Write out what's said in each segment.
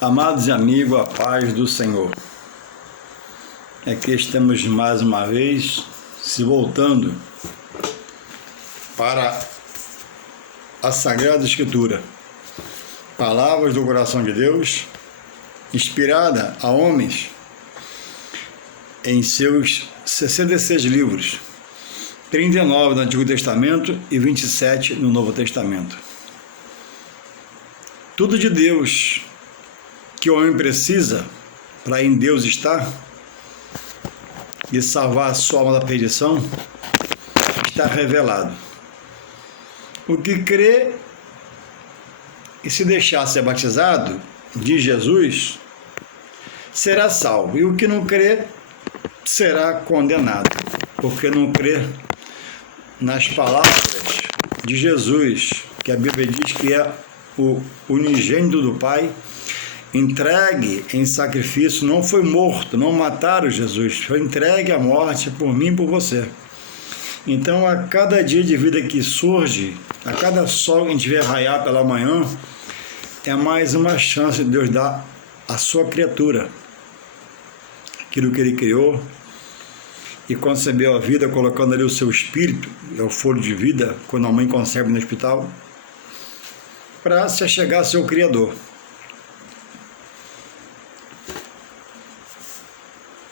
Amados amigos, a paz do Senhor. Aqui estamos mais uma vez se voltando para a Sagrada Escritura, palavras do coração de Deus, inspirada a homens em seus 66 livros, 39 no Antigo Testamento e 27 no Novo Testamento. Tudo de Deus que o homem precisa para em Deus estar e salvar a sua alma da perdição está revelado. O que crê e se deixar ser batizado de Jesus será salvo, e o que não crê será condenado, porque não crê nas palavras de Jesus, que a Bíblia diz que é o unigênito do Pai, entregue em sacrifício, não foi morto, não mataram Jesus, foi entregue à morte por mim e por você. Então, a cada dia de vida que surge, a cada sol que a gente vê raiar pela manhã, é mais uma chance de Deus dar à sua criatura aquilo que Ele criou e concebeu a vida, colocando ali o seu espírito, é o fôlego de vida, quando a mãe concebe no hospital, para se achegar ao seu Criador.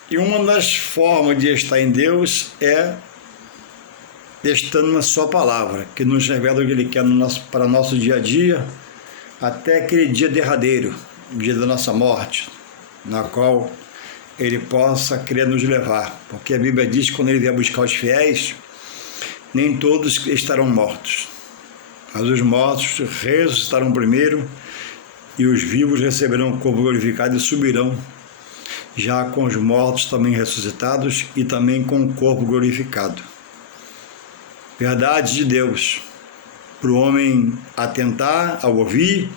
E uma das formas de estar em Deus é estando na sua palavra, que nos revela o que Ele quer para nosso dia a dia, até aquele dia derradeiro, o dia da nossa morte, na qual Ele possa querer nos levar. Porque a Bíblia diz que quando Ele vier buscar os fiéis, nem todos estarão mortos, mas os mortos ressuscitarão primeiro, e os vivos receberão o corpo glorificado e subirão, já com os mortos também ressuscitados e também com o corpo glorificado. Verdade de Deus, para o homem atentar, ao ouvir,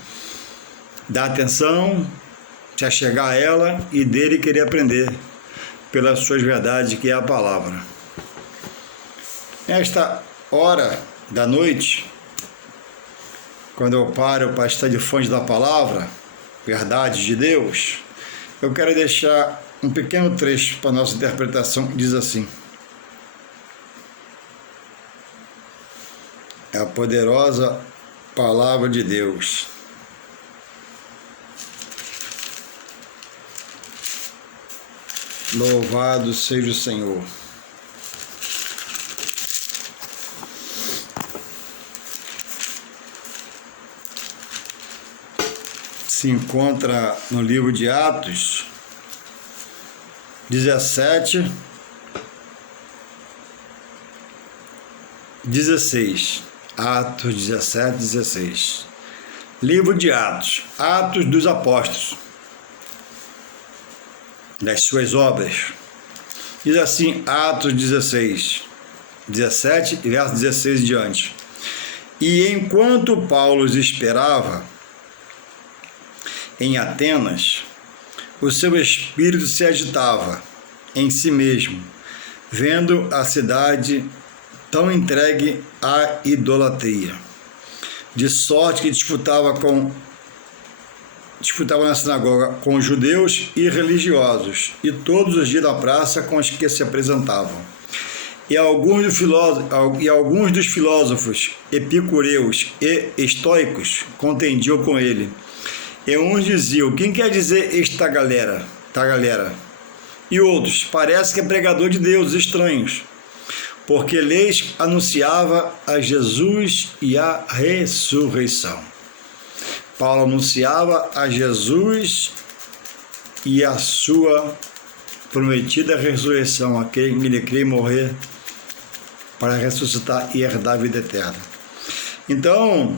dar atenção, se achegar a ela e dele querer aprender pelas suas verdades, que é a palavra. Nesta hora da noite, quando eu paro para estar de fonte da palavra, verdade de Deus, eu quero deixar um pequeno trecho para a nossa interpretação, que diz assim: é a poderosa palavra de Deus. Louvado seja o Senhor. Se encontra no livro de Atos 17, 16. Atos 17, 16. Livro de Atos, Atos dos Apóstolos, das suas obras. Diz assim, Atos 16, 17 e verso 16 em diante. E enquanto Paulo os esperava em Atenas, o seu espírito se agitava em si mesmo, vendo a cidade tão entregue à idolatria, de sorte que disputava na sinagoga com os judeus e religiosos, e todos os dias da praça com os que se apresentavam. E alguns dos filósofos epicureus e estoicos contendiam com ele. E uns diziam: quem quer dizer esta galera? E outros: parece que é pregador de deuses estranhos, porque lhes anunciava a Jesus e a ressurreição. Paulo anunciava a Jesus e a sua prometida ressurreição, a quem ele crê morrer para ressuscitar e herdar a vida eterna. Então,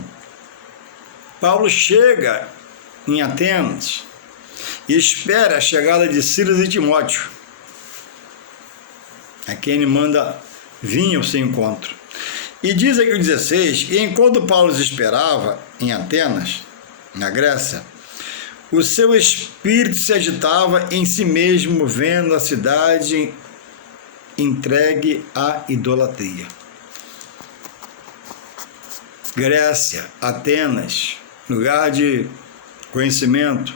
Paulo chega em Atenas e espera a chegada de Silas e Timóteo, a quem ele manda vir ao seu encontro. E diz aqui o 16, e enquanto Paulo os esperava em Atenas, na Grécia, o seu espírito se agitava em si mesmo, vendo a cidade entregue à idolatria. Grécia, Atenas, lugar de conhecimento,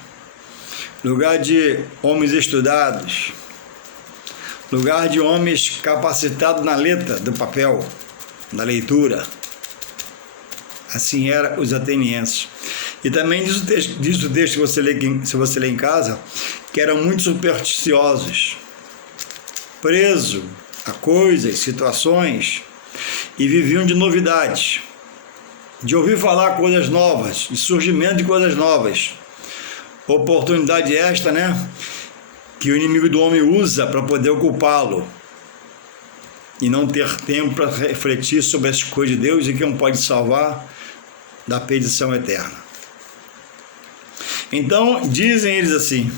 lugar de homens estudados, lugar de homens capacitados na letra do papel, na leitura. Assim eram os atenienses. E também diz o texto que você lê, se você lê em casa, que eram muito supersticiosos, presos a coisas, situações, e viviam de novidades, de ouvir falar coisas novas, de surgimento de coisas novas. Oportunidade esta, né, que o inimigo do homem usa para poder ocupá-lo e não ter tempo para refletir sobre as coisas de Deus e que não pode salvar da perdição eterna. Então, dizem eles assim: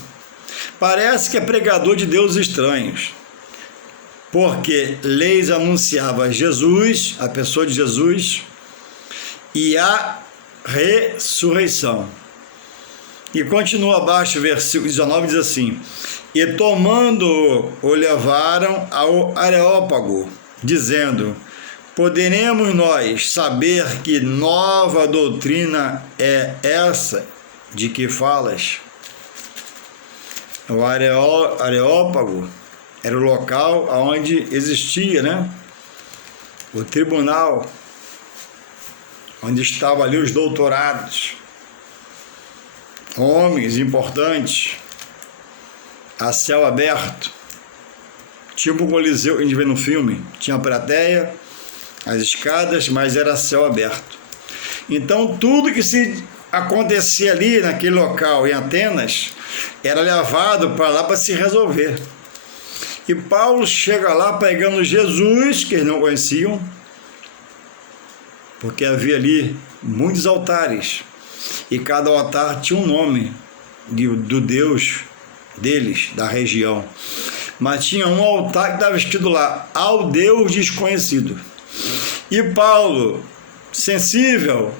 parece que é pregador de deuses estranhos, porque lhes anunciava Jesus, a pessoa de Jesus, e a ressurreição. E continua abaixo, versículo 19, diz assim: e tomando-o, o levaram ao Areópago, dizendo: poderemos nós saber que nova doutrina é essa de que falas? O Areópago era o local onde existia, né, o tribunal, onde estavam ali os doutorados, homens importantes, a céu aberto, tipo o Coliseu que a gente vê no filme, tinha a plateia, as escadas, mas era céu aberto. Então tudo que se acontecia ali naquele local em Atenas era levado para lá para se resolver. E Paulo chega lá pegando Jesus, que eles não conheciam, porque havia ali muitos altares, e cada altar tinha um nome do Deus deles, da região. Mas tinha um altar que estava escrito lá: ao Deus desconhecido. E Paulo, sensível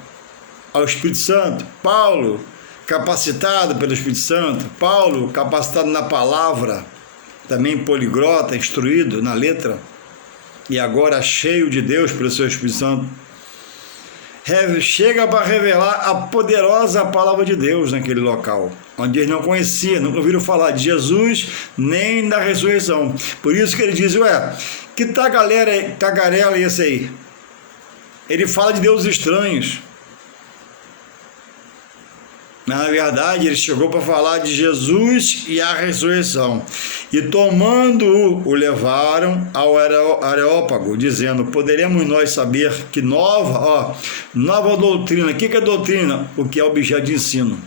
ao Espírito Santo, Paulo, capacitado pelo Espírito Santo, Paulo, capacitado na palavra, também poliglota, instruído na letra, e agora cheio de Deus pelo seu Espírito Santo, chega para revelar a poderosa palavra de Deus naquele local, onde eles não conheciam, nunca ouviram falar de Jesus, nem da ressurreição. Por isso que ele diz: ué, que tagarela é esse aí? Ele fala de deuses estranhos. Na verdade, ele chegou para falar de Jesus e a ressurreição. E tomando-o, o levaram ao Areópago, dizendo: poderemos nós saber que nova doutrina. O que é doutrina? O que é objeto de ensino.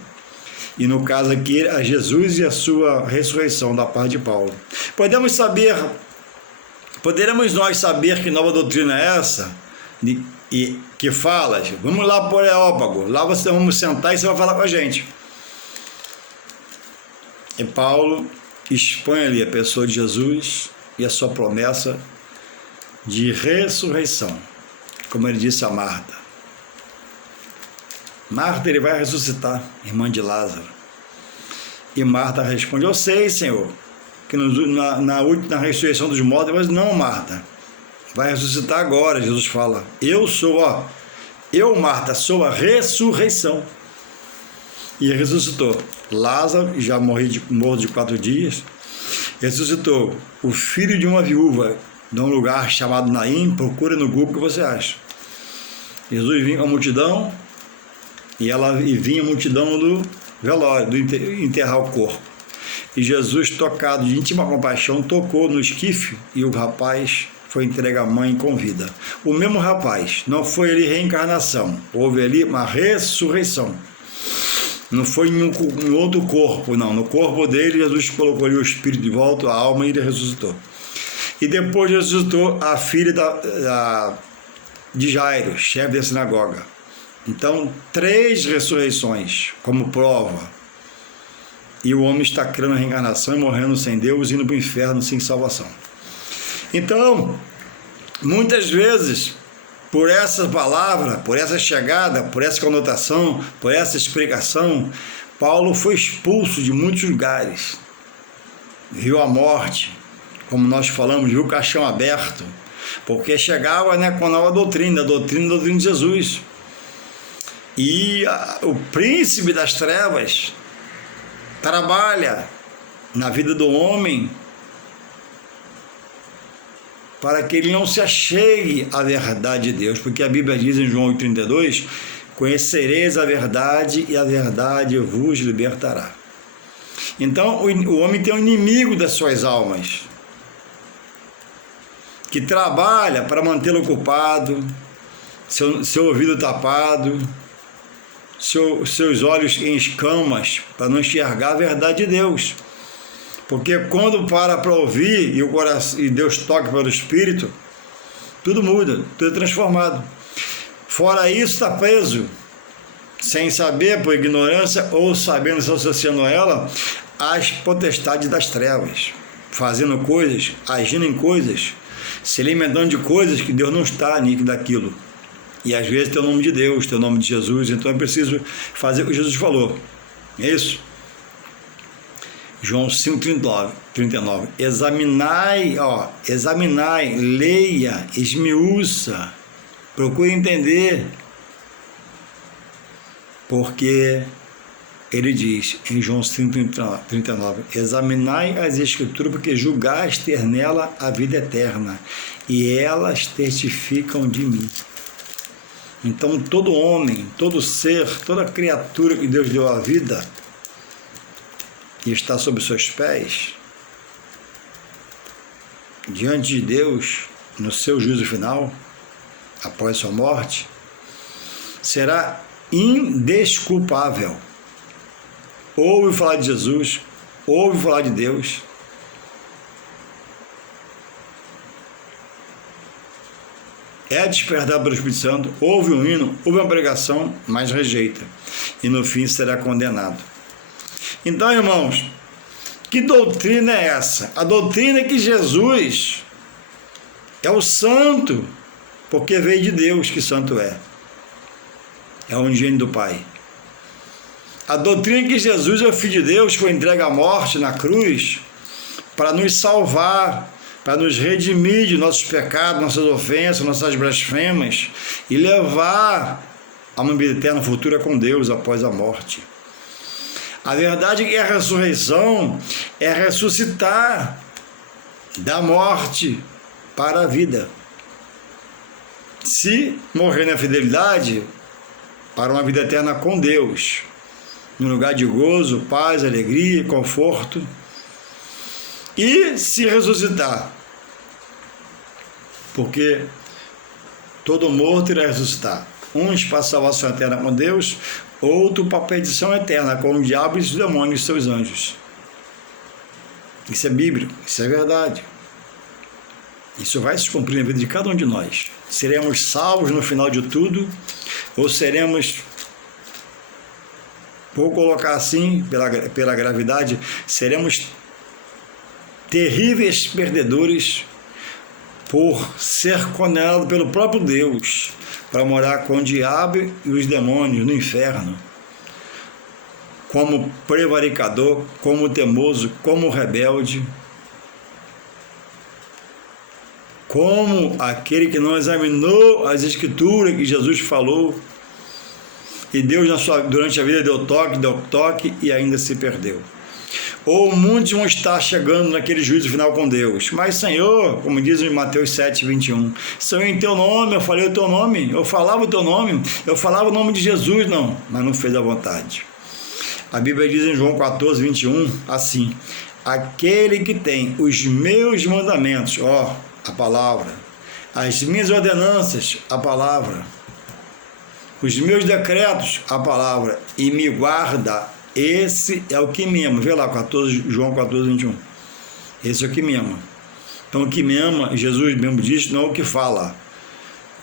E no caso aqui, a Jesus e a sua ressurreição, da parte de Paulo. Poderemos nós saber que nova doutrina é essa? E que falas? Vamos lá para o Areópago, lá vamos sentar e você vai falar com a gente. E Paulo expõe ali a pessoa de Jesus e a sua promessa de ressurreição, como ele disse a Marta. Marta, ele vai ressuscitar, irmã de Lázaro. E Marta responde: eu sei, Senhor, que na ressurreição dos mortos. Mas não, Marta, vai ressuscitar agora. Jesus fala: eu sou, eu, Marta, sou a ressurreição. E ressuscitou Lázaro, já morto de 4 dias. Ressuscitou o filho de uma viúva, de um lugar chamado Naim. Procura no Google o que você acha. Jesus vinha com a multidão, e vinha a multidão do velório, do enterrar o corpo. E Jesus, tocado de íntima compaixão, tocou no esquife, e o rapaz foi entregue à mãe com vida. O mesmo rapaz, não foi ali reencarnação, houve ali uma ressurreição. Não foi em outro corpo, não. No corpo dele, Jesus colocou ali o espírito de volta, a alma, e ele ressuscitou. E depois ressuscitou a filha de Jairo, chefe da sinagoga. Então, 3 ressurreições como prova. E o homem está crendo na reencarnação e morrendo sem Deus, indo para o inferno sem salvação. Então, muitas vezes, por essa palavra, por essa chegada, por essa conotação, por essa explicação, Paulo foi expulso de muitos lugares. Viu a morte, como nós falamos, viu o caixão aberto, porque chegava, né, com a nova doutrina, a doutrina de Jesus. E o príncipe das trevas trabalha na vida do homem para que ele não se achegue à verdade de Deus, porque a Bíblia diz em João 8,32: conhecereis a verdade e a verdade vos libertará. Então o homem tem um inimigo das suas almas, que trabalha para mantê-lo ocupado, seu ouvido tapado, seus olhos em escamas, para não enxergar a verdade de Deus. Porque quando para ouvir e o coração, e Deus toca pelo Espírito, tudo muda, tudo é transformado. Fora isso, está preso, sem saber, por ignorância, ou sabendo, se associando a ela, às potestades das trevas, fazendo coisas, agindo em coisas, se alimentando de coisas que Deus não está daquilo. E às vezes tem o nome de Deus, tem o nome de Jesus, então é preciso fazer o que Jesus falou. É isso? João 5,39. Examinai, leia, esmiuça, procure entender. Porque ele diz em João 5,39: examinai as Escrituras, porque julgais ter nela a vida eterna, e elas testificam de mim. Então todo homem, todo ser, toda criatura que Deus deu a vida e está sob seus pés, diante de Deus, no seu juízo final, após sua morte, será indesculpável. Ouve falar de Jesus, ouve falar de Deus, é despertado pelo Espírito Santo, ouve um hino, ouve uma pregação, mas rejeita, e no fim será condenado. Então, irmãos, que doutrina é essa? A doutrina é que Jesus é o santo, porque veio de Deus, que santo é o unigênito do Pai. A doutrina é que Jesus é o Filho de Deus, que foi entregue à morte na cruz, para nos salvar, para nos redimir de nossos pecados, nossas ofensas, nossas blasfemas, e levar a uma vida eterna futura com Deus após a morte. A verdade é que a ressurreição é ressuscitar da morte para a vida. Se morrer na fidelidade, para uma vida eterna com Deus, num lugar de gozo, paz, alegria, conforto. E se ressuscitar, porque todo morto irá ressuscitar, uns para a salvação eterna com Deus, outro para a perdição eterna com o diabo e os demônios e seus anjos. Isso é bíblico, isso é verdade. Isso vai se cumprir na vida de cada um de nós. Seremos salvos no final de tudo, ou seremos, vou colocar assim, pela gravidade, seremos terríveis perdedores por ser condenado pelo próprio Deus para morar com o diabo e os demônios no inferno, como prevaricador, como teimoso, como rebelde, como aquele que não examinou as Escrituras que Jesus falou, e Deus durante a vida deu toque e ainda se perdeu. Ou muitos vão estar chegando naquele juízo final com Deus. Mas, Senhor, como diz em Mateus 7,21, Senhor, em teu nome, eu falei o teu nome, eu falava o teu nome, eu falava o nome de Jesus, não, mas não fez a vontade. A Bíblia diz em João 14,21, assim: aquele que tem os meus mandamentos, a palavra, as minhas ordenanças, a palavra, os meus decretos, a palavra, e me guarda, esse é o que me ama. Vê lá, João 14,21. Esse é o que me ama. Então, o que me ama, Jesus mesmo diz, não é o que fala,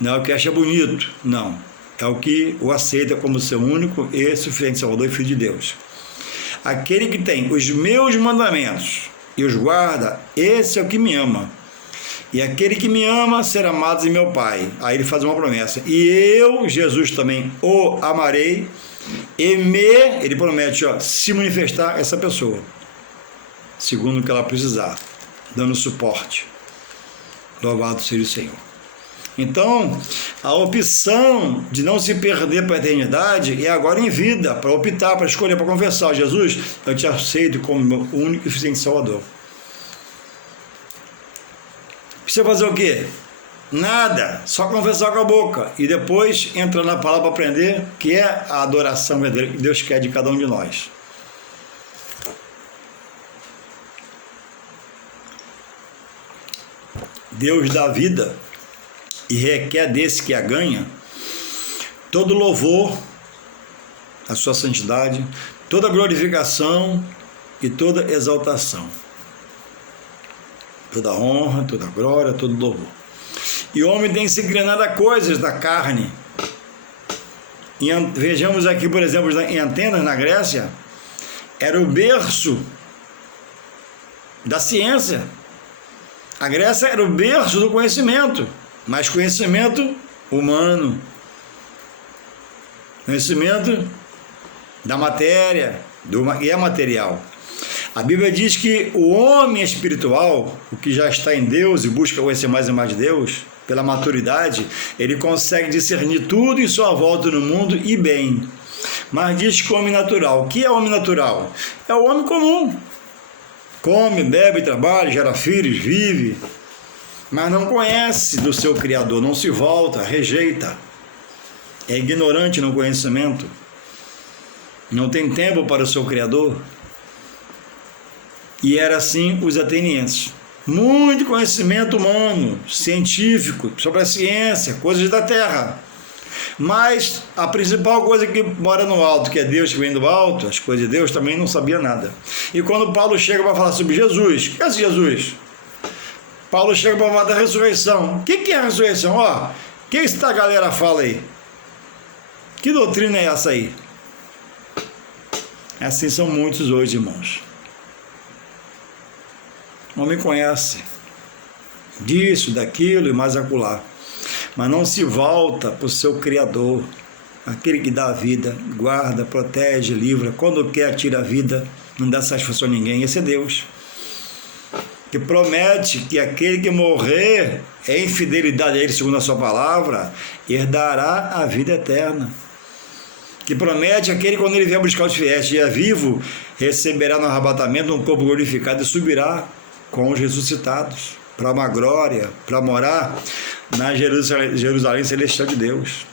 não é o que acha bonito, não. É o que o aceita como seu único e suficiente Salvador e Filho de Deus. Aquele que tem os meus mandamentos e os guarda, esse é o que me ama. E aquele que me ama será amado de meu Pai. Aí ele faz uma promessa. E eu, Jesus, também o amarei. E ele promete, se manifestar essa pessoa, segundo o que ela precisar, dando suporte. Louvado seja o Senhor. Então, A opção de não se perder para a eternidade é agora em vida, para optar, para escolher, para confessar: Jesus, eu te aceito como meu único e suficiente Salvador. Precisa fazer o quê? Nada, só confessar com a boca e depois entrar na palavra para aprender, que é a adoração verdadeira que Deus quer de cada um de nós. Deus dá vida e requer desse que a ganha todo louvor à sua santidade, toda glorificação e toda exaltação, toda honra, toda glória, todo louvor. E o homem tem se inclinado a coisas da carne. Vejamos aqui, por exemplo, em Atenas, na Grécia, era o berço da ciência. A Grécia era o berço do conhecimento, mas conhecimento humano, conhecimento da matéria, e é material. A Bíblia diz que o homem espiritual, o que já está em Deus e busca conhecer mais e mais de Deus, pela maturidade, ele consegue discernir tudo em sua volta no mundo e bem. Mas diz que o homem natural, o que é o homem natural? É o homem comum. Come, bebe, trabalha, gera filhos, vive, mas não conhece do seu Criador, não se volta, rejeita, é ignorante no conhecimento, não tem tempo para o seu Criador. E era assim os atenienses. Muito conhecimento humano, científico, sobre a ciência, coisas da terra. Mas a principal coisa que mora no alto, que é Deus que vem do alto, as coisas de Deus, também não sabia nada. E quando Paulo chega para falar sobre Jesus, o que é esse Jesus? Paulo chega para falar da ressurreição. O que é a ressurreição? Ó, o que essa galera fala aí? Que doutrina é essa aí? Assim são muitos hoje, irmãos. O homem conhece disso, daquilo e mais acolá, mas não se volta para o seu Criador, aquele que dá a vida, guarda, protege, livra, quando quer tira a vida, não dá satisfação a ninguém. Esse é Deus, que promete que aquele que morrer em fidelidade a Ele, segundo a sua palavra, herdará a vida eterna. Que promete aquele que, quando Ele vier buscar os fiéis e é vivo, receberá no arrebatamento um corpo glorificado e subirá com os ressuscitados para uma glória, para morar na Jerusalém celestial de Deus.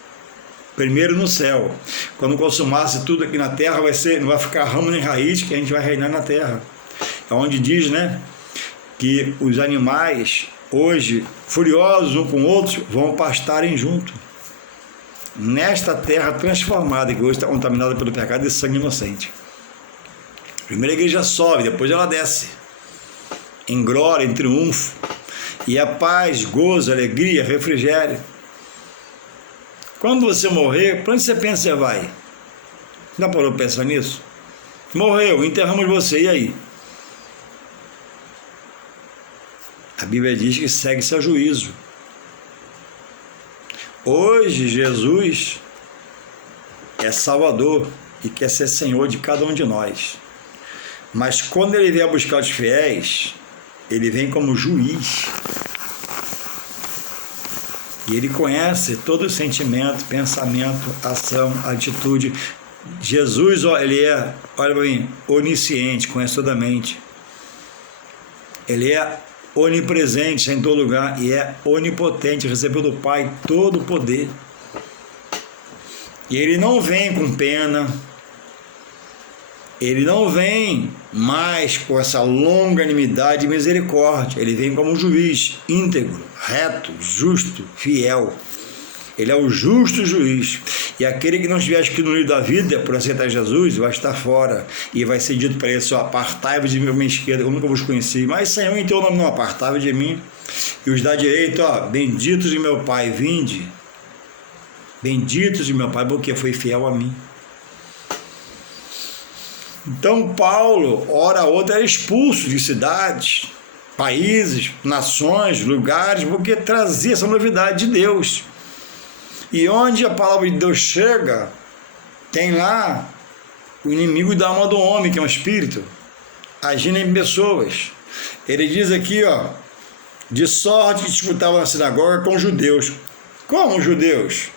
Primeiro no céu, quando consumasse tudo aqui na terra, não vai ficar ramo nem raiz, que a gente vai reinar na terra. É onde diz, né, que os animais hoje, furiosos um com outros, vão pastarem junto nesta terra transformada, que hoje está contaminada pelo pecado de sangue inocente. Primeiro a igreja sobe, depois ela desce em glória, em triunfo, e a paz, gozo, alegria, refrigério. Quando você morrer, para onde você pensa que você vai? Já parou para pensar nisso? Morreu, enterramos você, e aí? A Bíblia diz que segue-se a juízo. Hoje, Jesus é Salvador e quer ser Senhor de cada um de nós. Mas quando Ele vier buscar os fiéis, Ele vem como juiz. E Ele conhece todo o sentimento, pensamento, ação, atitude. Jesus, Ele é, olha para mim, onisciente, conhece toda a mente. Ele é onipresente em todo lugar e é onipotente, recebeu do Pai todo o poder. E Ele não vem com pena, Ele não vem mais com essa longanimidade e misericórdia. Ele vem como um juiz íntegro, reto, justo, fiel. Ele é o justo juiz. E aquele que não estiver escrito no livro da vida por aceitar Jesus vai estar fora. E vai ser dito para ele: só apartai-vos de mim, minha esquerda, eu nunca vos conheci. Mas Senhor, em teu nome não, apartai-vos de mim. E os da direita, benditos de meu Pai, vinde. Benditos de meu Pai, porque foi fiel a mim. Então Paulo, hora a outra, era expulso de cidades, países, nações, lugares, porque trazia essa novidade de Deus. E onde a palavra de Deus chega, tem lá o inimigo da alma do homem, que é um espírito, agindo em pessoas. Ele diz aqui, de sorte que disputava na sinagoga com os judeus, Como judeus?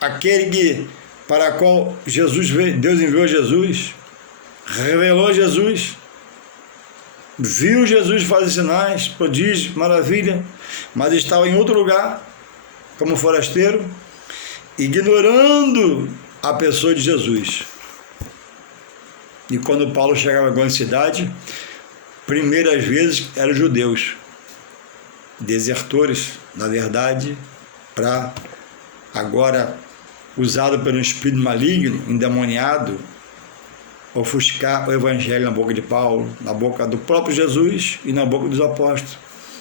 Aquele que, para qual Jesus veio, Deus enviou Jesus, revelou Jesus, viu Jesus fazer sinais, prodígios, maravilha, mas estava em outro lugar, como forasteiro, ignorando a pessoa de Jesus. E quando Paulo chegava em alguma cidade, primeiras vezes eram judeus, desertores, na verdade, para agora, usado por um espírito maligno, endemoniado, ofuscar o evangelho na boca de Paulo, na boca do próprio Jesus e na boca dos apóstolos.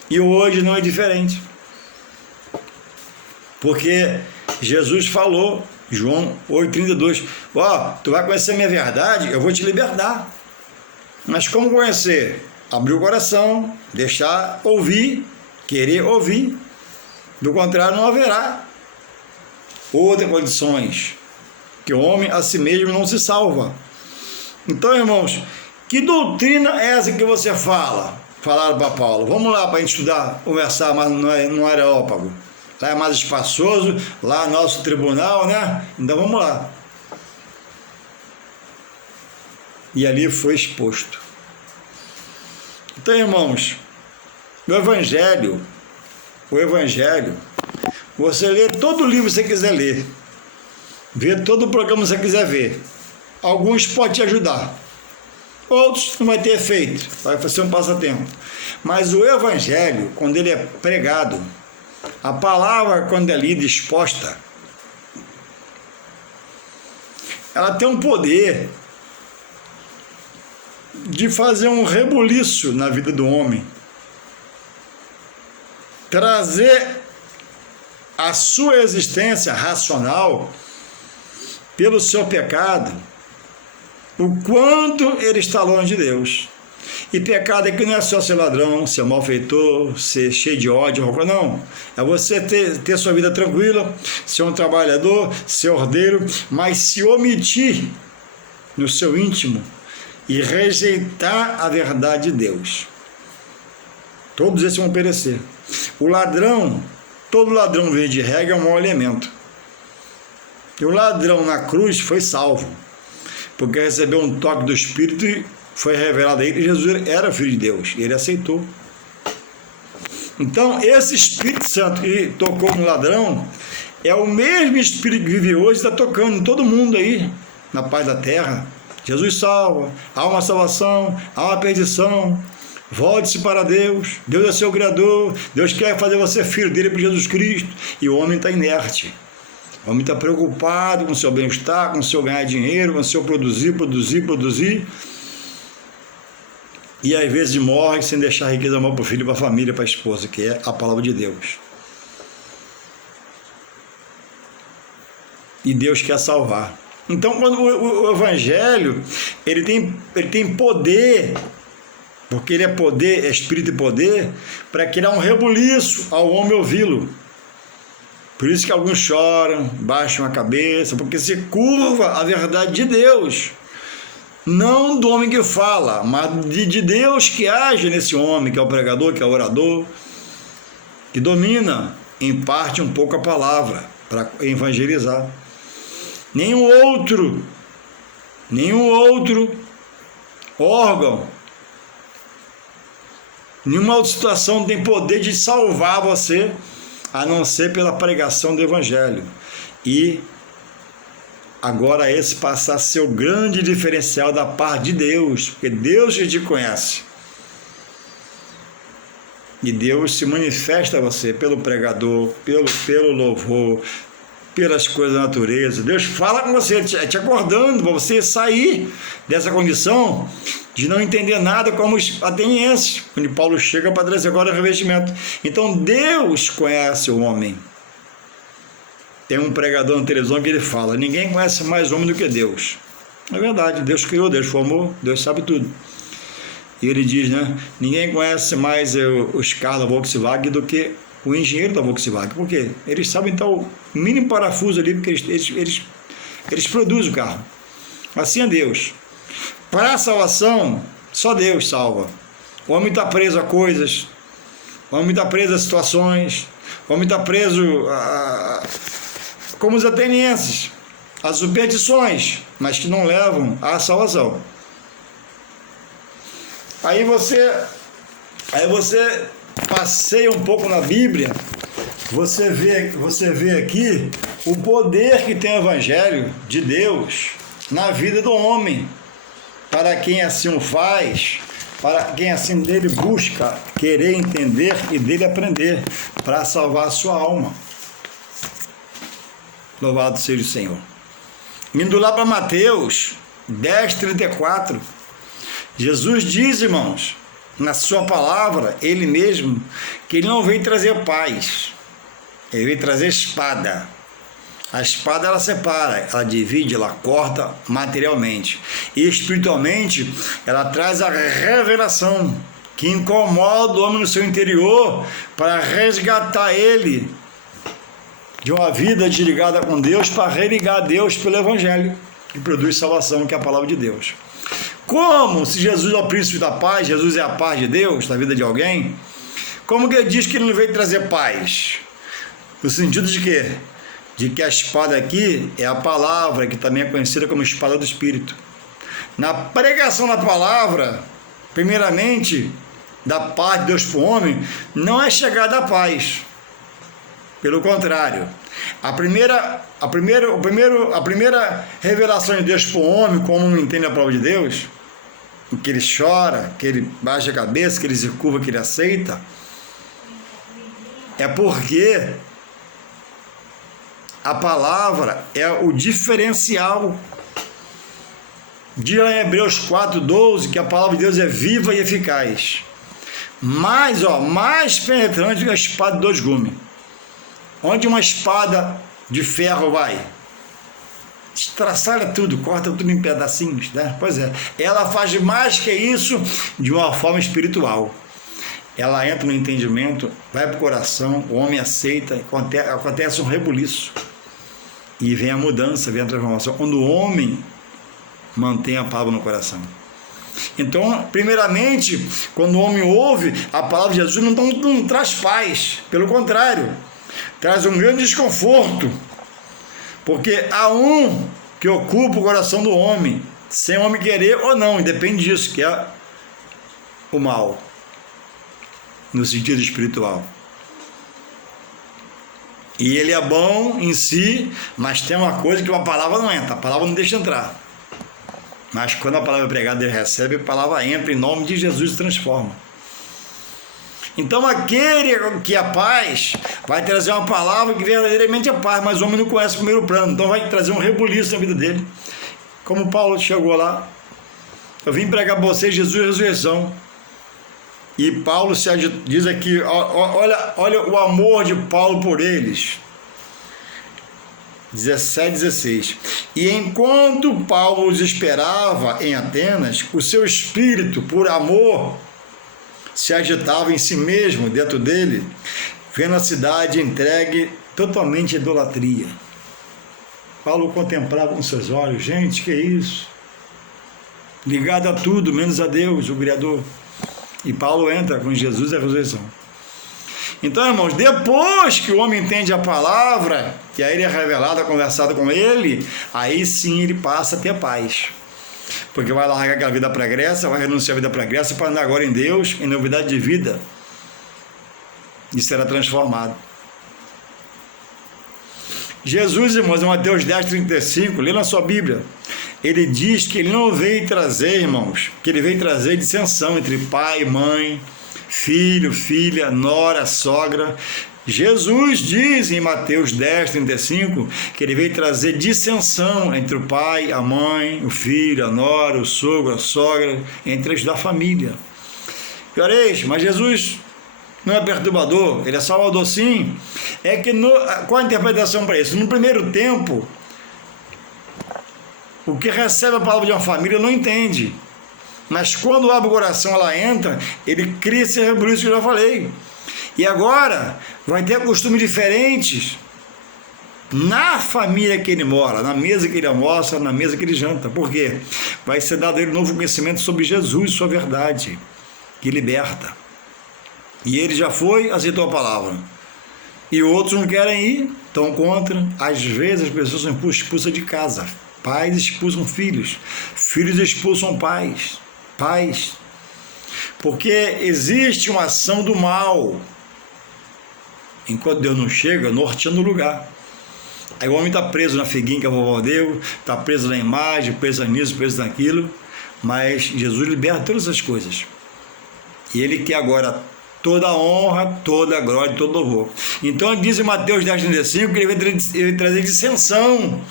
E hoje não é diferente. Porque Jesus falou, João 8,32, tu vai conhecer a minha verdade, eu vou te libertar. Mas como conhecer? Abrir o coração, deixar ouvir, querer ouvir. Do contrário, não haverá outras condições, que o homem a si mesmo não se salva. Então, irmãos, que doutrina é essa que você fala? Falaram para Paulo. Vamos lá para a gente estudar, conversar mais no Areópago. Lá é mais espaçoso, lá nosso tribunal, né? Então vamos lá. E ali foi exposto. Então, irmãos, o Evangelho, você lê todo o livro que você quiser ler, vê todo o programa que você quiser ver. Alguns podem te ajudar, outros não vai ter efeito, vai ser um passatempo. Mas o Evangelho, quando ele é pregado, a palavra, quando é lida, exposta, ela tem um poder de fazer um rebuliço na vida do homem, trazer a sua existência racional pelo seu pecado, o quanto ele está longe de Deus. E pecado aqui não é só ser ladrão, ser malfeitor, ser cheio de ódio, não. É você ter sua vida tranquila, ser um trabalhador, ser ordeiro, mas se omitir no seu íntimo e rejeitar a verdade de Deus. Todos esses vão perecer. O ladrão, todo ladrão, via de regra, é um mau elemento. E o ladrão na cruz foi salvo, porque recebeu um toque do Espírito e foi revelado a ele que Jesus era filho de Deus, e ele aceitou. Então, esse Espírito Santo que tocou no ladrão é o mesmo Espírito que vive hoje, está tocando em todo mundo aí, na paz da terra. Jesus salva, há uma salvação, há uma perdição. Volte-se para Deus, Deus é seu Criador, Deus quer fazer você filho dele por Jesus Cristo, e o homem está inerte. O homem está preocupado com o seu bem-estar, com o seu ganhar dinheiro, com o seu produzir, e às vezes morre sem deixar a riqueza maior para o filho, para a família, para a esposa, que é a palavra de Deus. E Deus quer salvar. Então, quando o Evangelho, ele tem poder, porque ele é poder, é espírito e poder, para criar um rebuliço ao homem ouvi-lo. Por isso que alguns choram, baixam a cabeça, porque se curva a verdade de Deus. Não do homem que fala, mas de Deus que age nesse homem, que é o pregador, que é o orador, que domina, em parte, um pouco a palavra, para evangelizar. Nenhum outro órgão, nenhuma outra situação tem poder de salvar você, a não ser pela pregação do Evangelho. E agora esse passa a ser o grande diferencial da parte de Deus, porque Deus te conhece. E Deus se manifesta a você pelo pregador, pelo louvor, pelas coisas da natureza. Deus fala com você, te acordando para você sair dessa condição de não entender nada, como os atenienses, onde Paulo chega para trazer agora o revestimento. Então Deus conhece o homem. Tem um pregador na televisão que ele fala: ninguém conhece mais homem do que Deus. É verdade, Deus criou, Deus formou, Deus sabe tudo. E ele diz, né, ninguém conhece mais os carros da Volkswagen do que o engenheiro da Volkswagen. Por quê? Eles sabem então o mínimo parafuso ali, porque eles produzem o carro. Assim é Deus. Para a salvação, só Deus salva. O homem está preso a coisas, o homem está preso a situações, O homem está preso, como os atenienses, a superstições, mas que não levam à salvação. Aí você passeia um pouco na Bíblia, você vê aqui o poder que tem o Evangelho de Deus na vida do homem, para quem assim o faz, para quem assim dele busca querer entender e dele aprender, para salvar a sua alma. Louvado seja o Senhor. Indo lá para Mateus 10:34, Jesus diz, irmãos, na sua palavra, ele mesmo, que ele não veio trazer paz, ele veio trazer espada. A espada, ela separa, ela divide, ela corta materialmente. E espiritualmente, ela traz a revelação, que incomoda o homem no seu interior, para resgatar ele de uma vida desligada com Deus, para religar a Deus pelo Evangelho, que produz salvação, que é a palavra de Deus. Como, se Jesus é o príncipe da paz, Jesus é a paz de Deus na vida de alguém, como que ele diz que ele não veio trazer paz? No sentido de quê? De que a espada aqui é a palavra, que também é conhecida como espada do Espírito. Na pregação da palavra, primeiramente, da paz de Deus para o homem, não é chegada à paz. Pelo contrário, a primeira revelação de Deus para o homem, como não entende a palavra de Deus, que ele chora, que ele baixa a cabeça, que ele se curva, que ele aceita, é porque a palavra é o diferencial. Diz lá em Hebreus 4:12 que a palavra de Deus é viva e eficaz, mais penetrante que a espada de dois gumes. Onde uma espada de ferro vai? Estraçalha tudo, corta tudo em pedacinhos, né? Pois é, ela faz mais que isso de uma forma espiritual. Ela entra no entendimento, vai para o coração, o homem aceita, acontece um rebuliço. E vem a mudança, vem a transformação, quando o homem mantém a palavra no coração. Então, primeiramente, quando o homem ouve a palavra de Jesus, não traz paz, pelo contrário, traz um grande desconforto, porque há um que ocupa o coração do homem, sem o homem querer ou não, independe disso, que é o mal, no sentido espiritual. E ele é bom em si, mas tem uma coisa que uma palavra não entra, a palavra não deixa entrar. Mas quando a palavra é pregada, ele recebe, a palavra entra, em nome de Jesus, se transforma. Então aquele que é a paz vai trazer uma palavra que verdadeiramente é paz, mas o homem não conhece o primeiro plano, então vai trazer um rebuliço na vida dele. Como Paulo chegou lá, eu vim pregar para vocês Jesus e ressurreição. E Paulo diz aqui, olha o amor de Paulo por eles. 17:16. E enquanto Paulo os esperava em Atenas, o seu espírito, por amor, se agitava em si mesmo, dentro dele, vendo a cidade entregue totalmente à idolatria. Paulo contemplava com seus olhos, gente, que isso? Ligado a tudo, menos a Deus, o Criador. E Paulo entra com Jesus e a ressurreição. Então, irmãos, depois que o homem entende a palavra, e aí ele é revelado, é conversado com ele, aí sim ele passa a ter paz. Porque vai largar aquela vida pregressa, vai renunciar à vida pregressa para andar agora em Deus, em novidade de vida, e será transformado. Jesus, irmãos, em Mateus 10:35, lê na sua Bíblia, ele diz que ele não veio trazer, irmãos, que ele veio trazer dissensão entre pai, mãe, filho, filha, nora, sogra. Jesus diz em Mateus 10:35 que ele veio trazer dissensão entre o pai, a mãe, o filho, a nora, o sogro, a sogra, entre os da família. Pioreis, mas Jesus não é perturbador, ele é salvador sim. É que qual a interpretação para isso? No primeiro tempo, o que recebe a palavra de uma família não entende. Mas quando abre o coração, ela entra, ele cria esse rebuliço que eu já falei. E agora vai ter costumes diferentes na família que ele mora, na mesa que ele almoça, na mesa que ele janta. Por quê? Vai ser dado a ele um novo conhecimento sobre Jesus, sua verdade, que liberta. E ele já foi, aceitou a palavra. E outros não querem ir, estão contra. Às vezes as pessoas são expulsas de casa. Pais expulsam filhos. Filhos expulsam pais. Pais. Porque existe uma ação do mal. Enquanto Deus não chega, norteando o lugar. Aí o homem está preso na figuinha que a vovó deu, está preso na imagem, preso nisso, preso naquilo. Mas Jesus liberta todas essas coisas. E Ele quer agora toda a honra, toda a glória e todo louvor. Então diz em Mateus 10:35 que Ele vai trazer dissensão.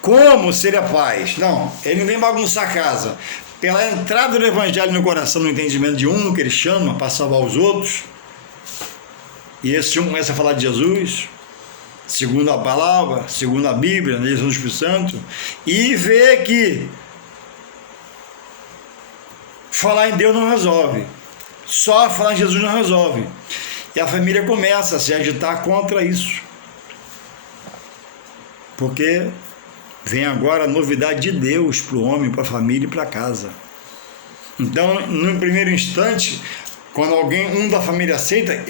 Como seria paz? Não, Ele não vem bagunçar a casa. Pela entrada do Evangelho no coração, no entendimento de um, que Ele chama para salvar os outros, e esse um começa a falar de Jesus, segundo a palavra, segundo a Bíblia, na direção do Espírito Santo, e vê que falar em Deus não resolve. Só falar em Jesus não resolve. E a família começa a se agitar contra isso. Porque vem agora a novidade de Deus para o homem, para a família e para casa. Então, no primeiro instante, quando um da família aceita,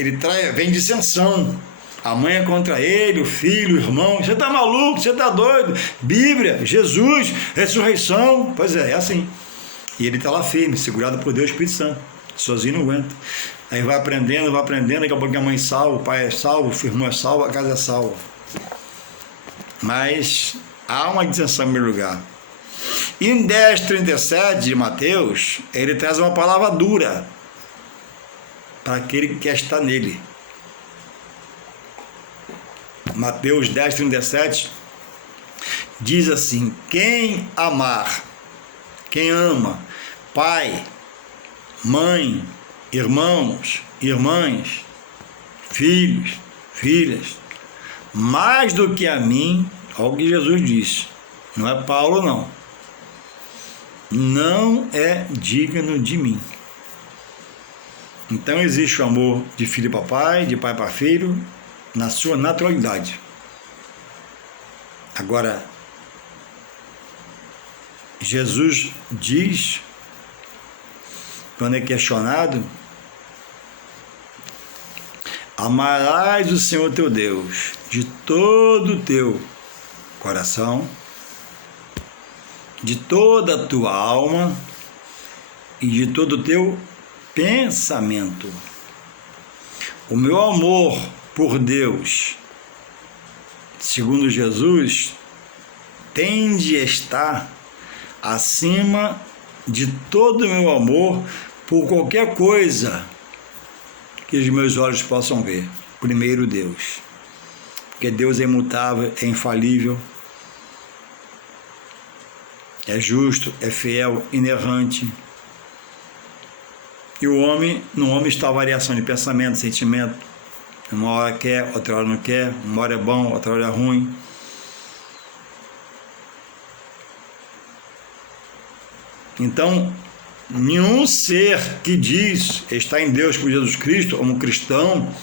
vem dissensão. A mãe é contra ele, o filho, o irmão. Você está maluco? Você está doido? Bíblia, Jesus, ressurreição. Pois é assim. E ele está lá firme, segurado por Deus, Espírito Santo. Sozinho não aguenta. Aí vai aprendendo, daqui a pouco a mãe é salva, o pai é salvo, o irmão é salvo, a casa é salva. Mas há uma dissensão em primeiro lugar. E em 10:37 de Mateus, ele traz uma palavra dura para aquele que quer estar nele. Mateus 10:37 diz assim: quem amar, quem ama pai, mãe, irmãos, irmãs, filhos, filhas, mais do que a mim, olha o que Jesus disse, não é Paulo não é digno de mim. Então existe o amor de filho para pai, de pai para filho, na sua naturalidade. Agora, Jesus diz, quando é questionado, amarás o Senhor teu Deus de todo o teu coração, de toda a tua alma e de todo o teu pensamento. O meu amor por Deus, segundo Jesus, tende a estar acima de todo o meu amor por qualquer coisa que os meus olhos possam ver. Primeiro Deus, porque Deus é imutável, é infalível, é justo, é fiel, inerrante. E no homem está a variação de pensamento, sentimento. Uma hora quer, outra hora não quer, uma hora é bom, outra hora é ruim. Então, nenhum ser que diz estar em Deus por Jesus Cristo, como cristão,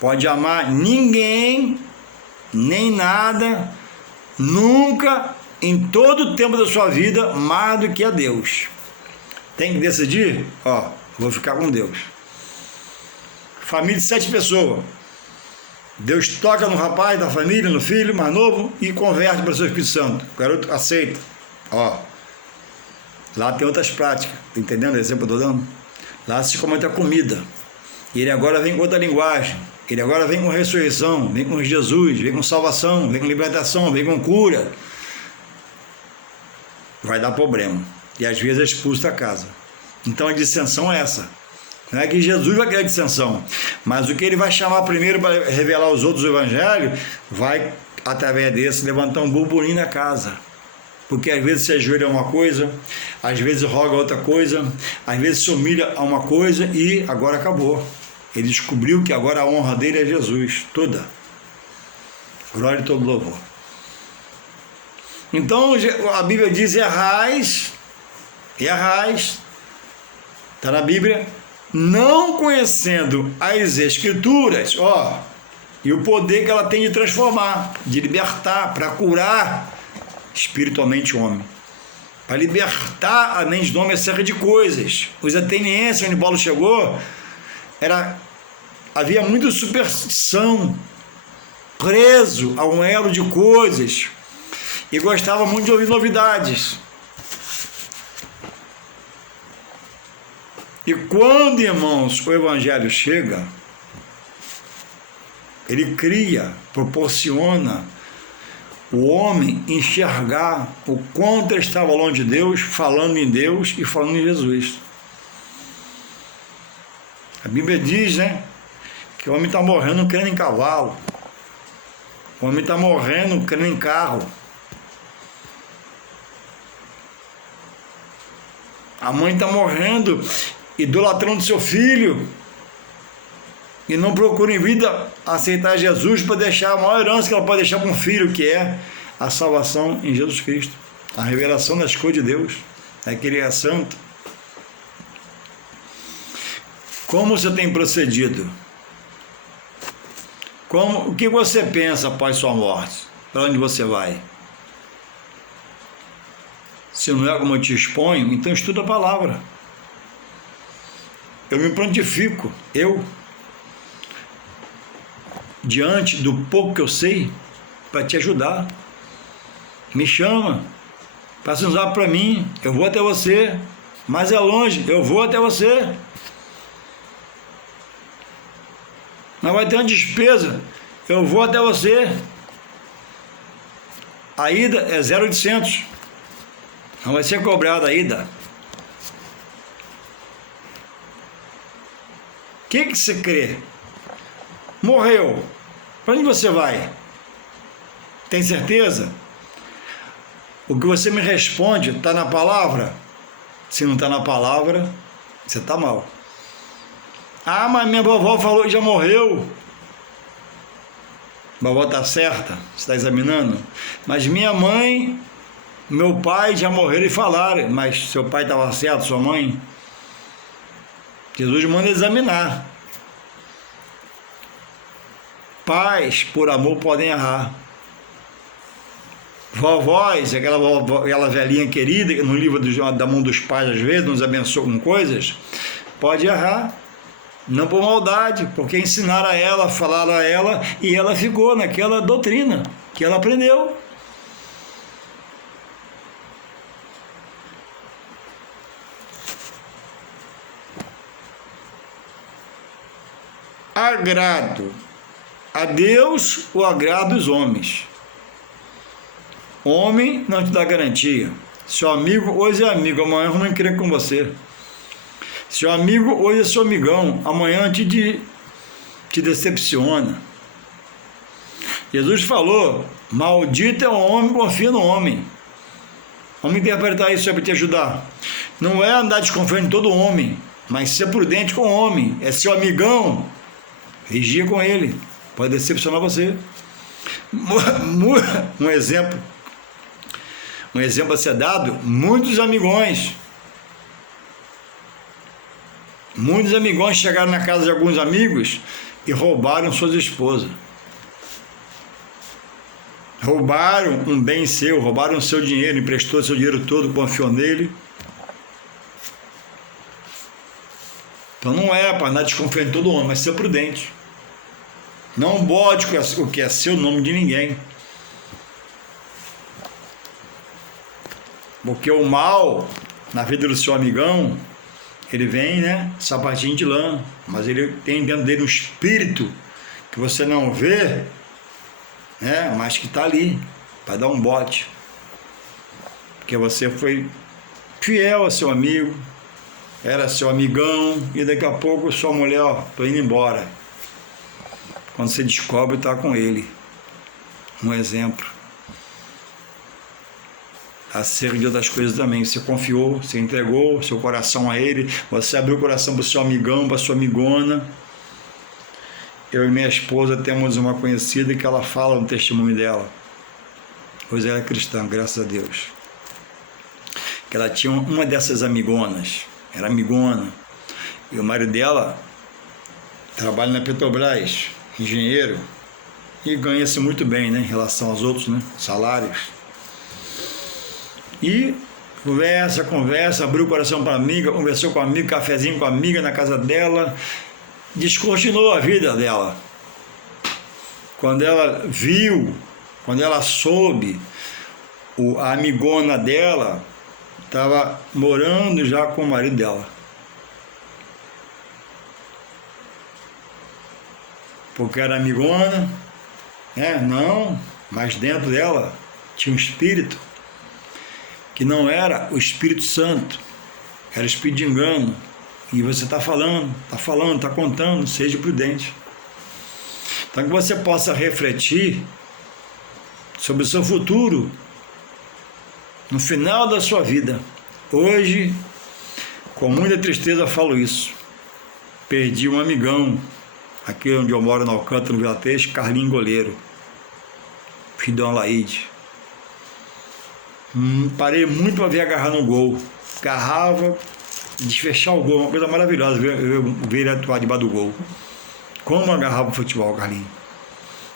pode amar ninguém, nem nada, nunca, em todo o tempo da sua vida, mais do que a Deus. Tem que decidir, vou ficar com Deus. Família de 7 pessoas. Deus toca no rapaz da família, no filho mais novo e converte para o seu Espírito Santo. O garoto aceita. Lá tem outras práticas. Tá entendendo o exemplo que eu estou dando? Lá se come outra comida. E ele agora vem com outra linguagem. Ele agora vem com ressurreição, vem com Jesus, vem com salvação, vem com libertação, vem com cura. Vai dar problema. E às vezes é expulso da casa. Então a dissensão é essa. Não é que Jesus vai criar dissensão, mas o que ele vai chamar primeiro para revelar aos outros o evangelho, vai, através desse, levantar um burburinho na casa. Porque às vezes se ajoelha a uma coisa, às vezes roga outra coisa, às vezes se humilha a uma coisa e agora acabou. Ele descobriu que agora a honra dele é Jesus, toda. Glória e todo louvor. Então a Bíblia diz: errais, está na Bíblia, não conhecendo as Escrituras, e o poder que ela tem de transformar, de libertar, para curar espiritualmente o homem, para libertar a mente do homem acerca de coisas. Os atenienses, onde Paulo chegou, havia muita superstição, preso a um elo de coisas e gostava muito de ouvir novidades. E quando, irmãos, o Evangelho chega, ele cria, proporciona o homem enxergar o quanto ele estava longe de Deus, falando em Deus e falando em Jesus. A Bíblia diz, né, que o homem está morrendo crendo em cavalo, o homem está morrendo crendo em carro, a mãe está morrendo idolatrando seu filho e não procura em vida aceitar Jesus para deixar a maior herança que ela pode deixar para um filho, que é a salvação em Jesus Cristo, a revelação das coisas de Deus, daquele é santo. Como você tem procedido? O que você pensa após sua morte? Para onde você vai? Se não é como eu te exponho, então estuda a palavra. Eu me prontifico, diante do pouco que eu sei, para te ajudar. Me chama, passa um zap para mim, eu vou até você, mas é longe, eu vou até você. Mas vai ter uma despesa, eu vou até você. A ida é 0,800, não vai ser cobrada a ida. O que você crê? Morreu, para onde você vai? Tem certeza? O que você me responde está na palavra? Se não está na palavra, você está mal. Ah, mas minha vovó falou que já morreu. A vovó está certa, você está examinando. Mas minha mãe, meu pai já morreram e falaram. Mas seu pai estava certo, sua mãe? Jesus manda examinar. Pais, por amor, podem errar. Vovós, aquela velhinha querida, no livro da mão dos pais, às vezes, nos abençoa com coisas, pode errar. Não por maldade, porque ensinaram a ela, falaram a ela, e ela ficou naquela doutrina que ela aprendeu. Agrado a Deus ou agrado os homens? Homem não te dá garantia. Seu amigo hoje é amigo, amanhã não vai querer com você. Seu amigo hoje é seu amigão, amanhã te decepciona. Jesus falou, maldito é o homem que confia no homem. Vamos interpretar isso para te ajudar. Não é andar desconfiando de todo homem, mas ser prudente com o homem. É seu amigão, vigia com ele, pode decepcionar você. Um exemplo a ser dado, muitos amigões chegaram na casa de alguns amigos e roubaram suas esposas. Roubaram um bem seu, roubaram o seu dinheiro, emprestou seu dinheiro todo, confiou nele. Então não é para andar desconfiando de todo homem, mas ser prudente. Não bote o que é seu nome de ninguém. Porque o mal, na vida do seu amigão, ele vem, né, sapatinho de lã, mas ele tem dentro dele um espírito que você não vê, né, mas que está ali, para dar um bote. Porque você foi fiel ao seu amigo, era seu amigão, e daqui a pouco sua mulher, tô indo embora. Quando você descobre, está com ele. Um exemplo. Acerca de outras coisas também. Você confiou, você entregou seu coração a ele, você abriu o coração para o seu amigão, para a sua amigona. Eu e minha esposa temos uma conhecida que ela fala no testemunho dela, pois ela é cristã, graças a Deus, que ela tinha uma dessas amigonas, era amigona, e o marido dela trabalha na Petrobras, engenheiro, e ganha-se muito bem, né, em relação aos outros, né, salários. E conversa, abriu o coração para a amiga, conversou com a amiga, cafezinho com a amiga na casa dela, descortinou a vida dela. quando ela viu, quando ela soube, a amigona dela estava morando já com o marido dela. Porque era amigona, né? Não, mas dentro dela tinha um espírito que não era o Espírito Santo, era o espírito de engano. E você está falando, está contando, seja prudente. Então que você possa refletir sobre o seu futuro no final da sua vida. Hoje, com muita tristeza, falo isso. Perdi um amigão, aqui onde eu moro, no Alcântara, no Vila Teixe, Carlinho Goleiro, filho de uma Laíde. Parei muito para ver agarrar no gol. Agarrava, desfechar o gol, uma coisa maravilhosa, ver ele atuar debaixo do gol. Como agarrava o futebol, Carlinho.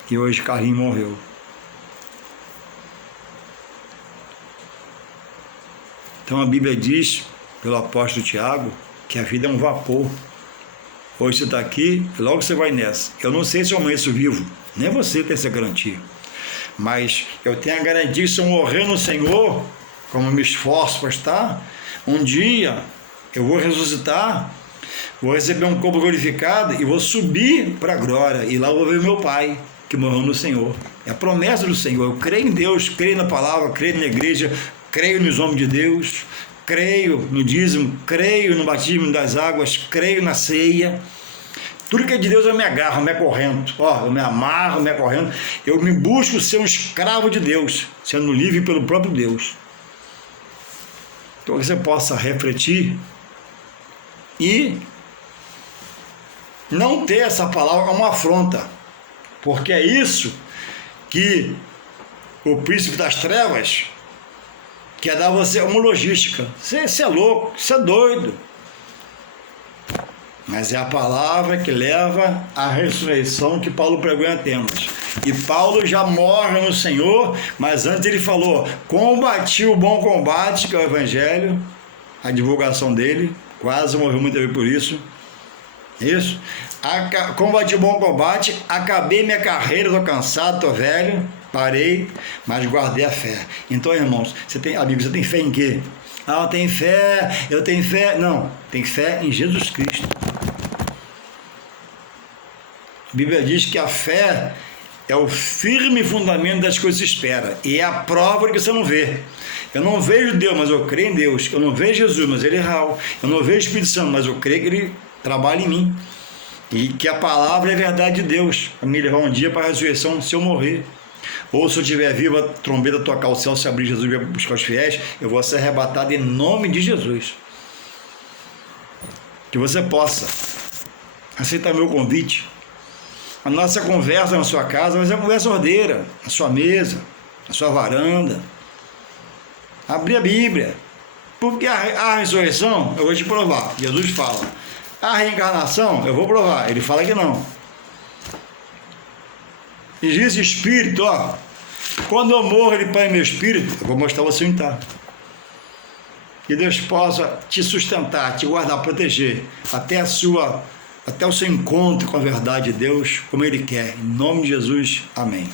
E hoje Carlinho morreu. Então a Bíblia diz, pelo apóstolo Tiago, que a vida é um vapor. Hoje você está aqui, logo você vai nessa. Eu não sei se eu amanheço vivo, nem você tem essa garantia. Mas eu tenho a garantia que se eu morrer no Senhor, como eu me esforço para estar, um dia eu vou ressuscitar, vou receber um corpo glorificado e vou subir para a glória. E lá eu vou ver meu Pai, que morreu no Senhor. É a promessa do Senhor. Eu creio em Deus, creio na palavra, creio na igreja, creio nos homens de Deus, creio no dízimo, creio no batismo das águas, creio na ceia. Tudo que é de Deus eu me agarro, eu me acorrento. Eu me amarro, eu me acorrento. Eu me busco ser um escravo de Deus, sendo livre pelo próprio Deus. Então que você possa refletir e não ter essa palavra como uma afronta, porque é isso que o príncipe das trevas quer dar a você uma logística. Você é louco, você é doido. Mas é a palavra que leva à ressurreição que Paulo pregou em Atenas. E Paulo já morre no Senhor, mas antes ele falou: combati o bom combate, que é o Evangelho, a divulgação dele, quase morreu muitas vezes por isso. Isso. Combati o bom combate, acabei minha carreira, estou cansado, estou velho, parei, mas guardei a fé. Então, irmãos, amigo, você tem fé em quê? Eu tenho fé. Não, tem fé em Jesus Cristo. A Bíblia diz que a fé é o firme fundamento das coisas que se espera, e é a prova que você não vê. Eu não vejo Deus, mas eu creio em Deus. Eu não vejo Jesus, mas Ele é real. Eu não vejo o Espírito Santo, mas eu creio que Ele trabalha em mim. E que a palavra é verdade de Deus, para me levar um dia para a ressurreição se eu morrer. Ou se eu estiver vivo, a trombeta tocar o céu, se abrir, Jesus vai buscar os fiéis, eu vou ser arrebatado em nome de Jesus. Que você possa aceitar meu convite. A nossa conversa na sua casa vai ser uma conversa ordeira, na sua mesa, na sua varanda. Abrir a Bíblia. Porque a ressurreição, eu vou te provar. Jesus fala. A reencarnação, eu vou provar. Ele fala que não. Existe espírito, quando eu morro, ele põe meu espírito, eu vou mostrar você onde está. Que Deus possa te sustentar, te guardar, proteger, até o seu encontro com a verdade de Deus, como Ele quer. Em nome de Jesus, amém.